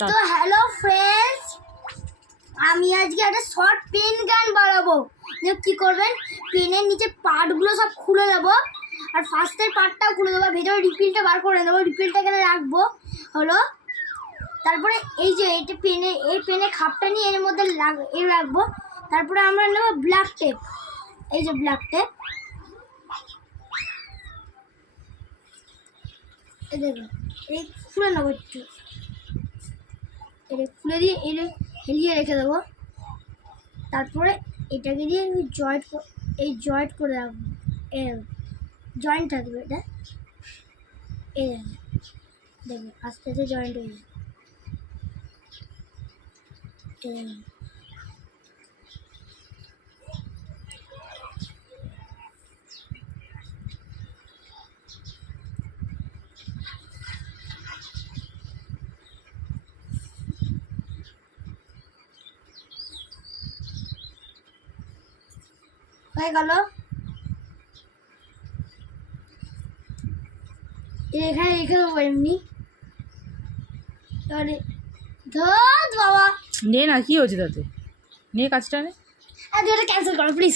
তো hello friends, আমি আজকে একটা শর্ট পেন গান বানাবো। যে কী করবেন, পেনের নিচে পার্টগুলো সব খুলে নেবো, আর ফার্স্টের পার্টটাও খুলে দেবো, ভেতরে রিপিলটা বার করে নেবো, রিপিলটা এখানে রাখবো হলো। তারপরে এই যে এটা পেনে, এই পেনের খাপটা নিয়ে এর মধ্যে রাখবো। তারপরে আমরা নেবো ব্ল্যাক টেপ, এই যে ব্ল্যাক টেপ, এই দেখো এই খুলে নেবো একটু, এটা খুলে দিয়ে এটা হেলিয়ে রেখে দেবো। তারপরে এটাকে দিয়ে আমি জয়েন্ট করে রাখবো, জয়েন্ট থাকবে এটা, এই দেখবে আস্তে আস্তে জয়েন্ট হয়ে যাবে। হয়ে গেল, এখানে রেখে দেবো এমনি। তাহলে ধর বাবা নে না, কি হচ্ছে তাতে? নে কাজটা নে। আর এটা ক্যান্সেল করো প্লিজ।